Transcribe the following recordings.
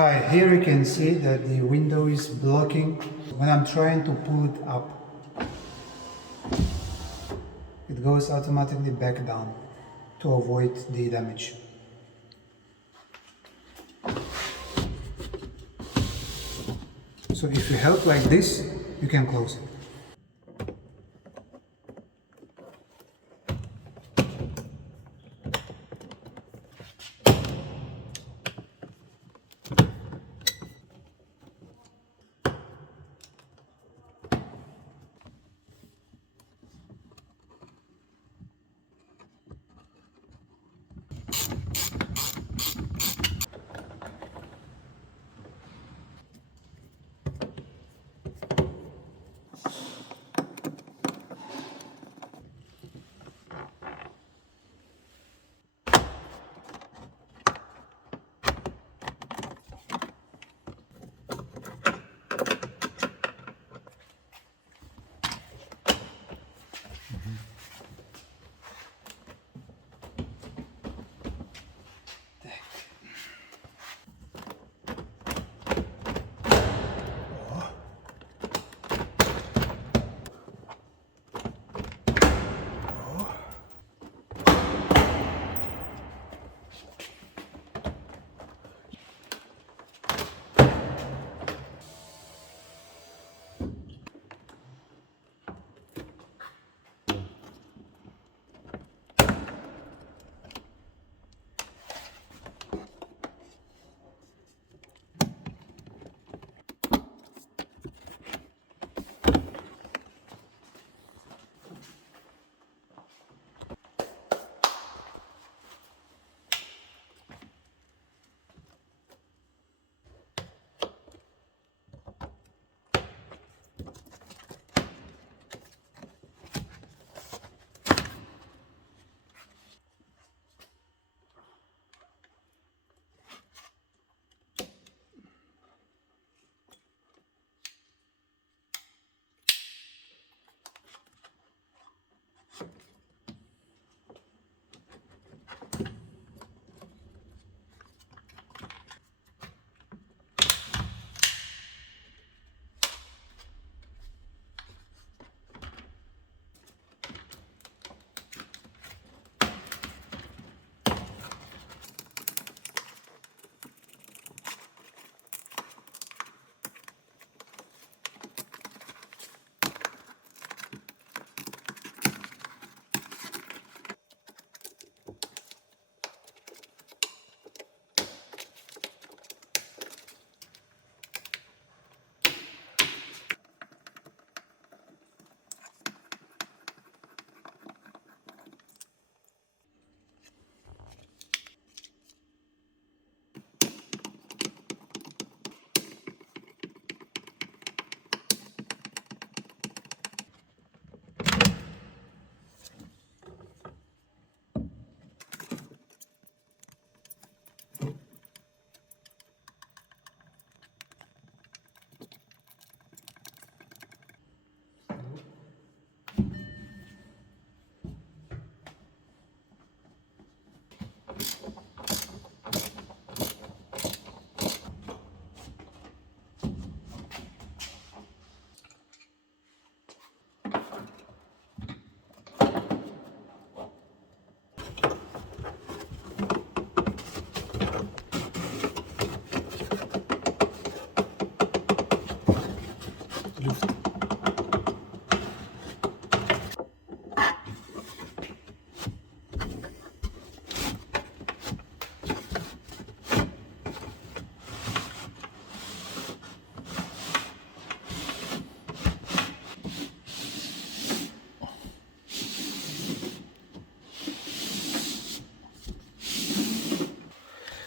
Hi, here you can see that the window is blocking. When I'm trying to pull it up, it goes automatically back down to avoid the damage. So if you help like this, you can close it.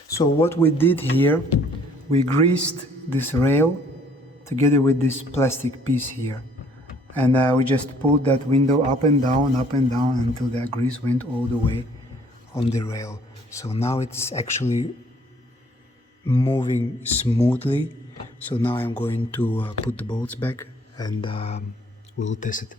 So what we did here, we greased this rail together with this plastic piece here. And we just pulled that window up and down until that grease went all the way on the rail. So now it's actually moving smoothly. So now I'm going to put the bolts back and we'll test it.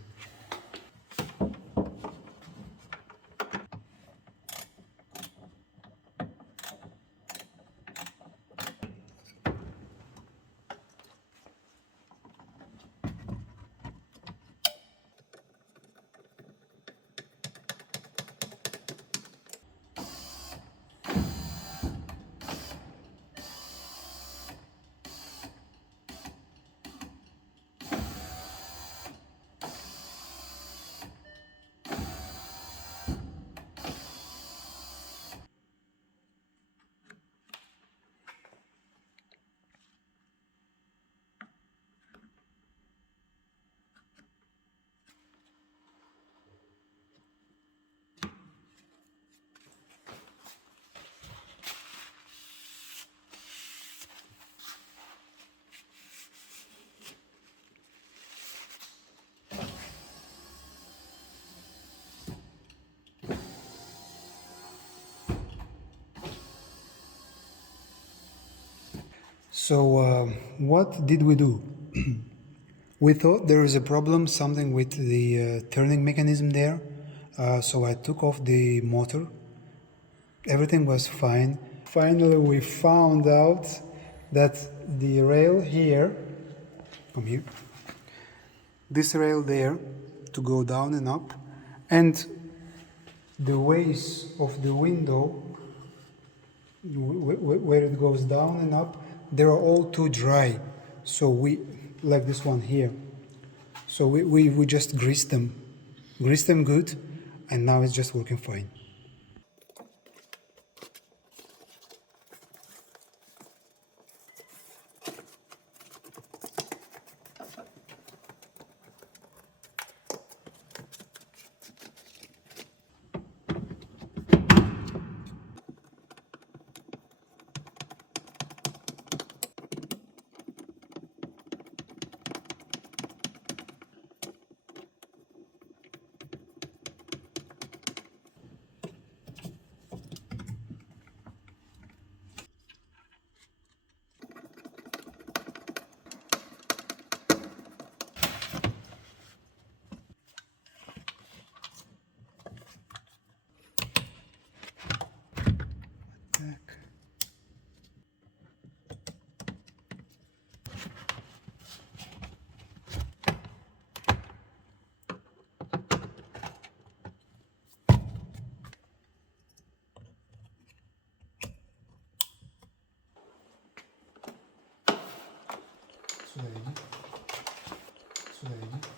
So what did we do? We thought there is a problem, something with the turning mechanism there. So I took off the motor. Everything was fine. Finally, we found out that the rail here, come here, this rail there to go down and up, and the ways of the window where it goes down and up, they are all too dry. So we, like this one here, so we just greased them good, and now it's just working fine. Suddenly.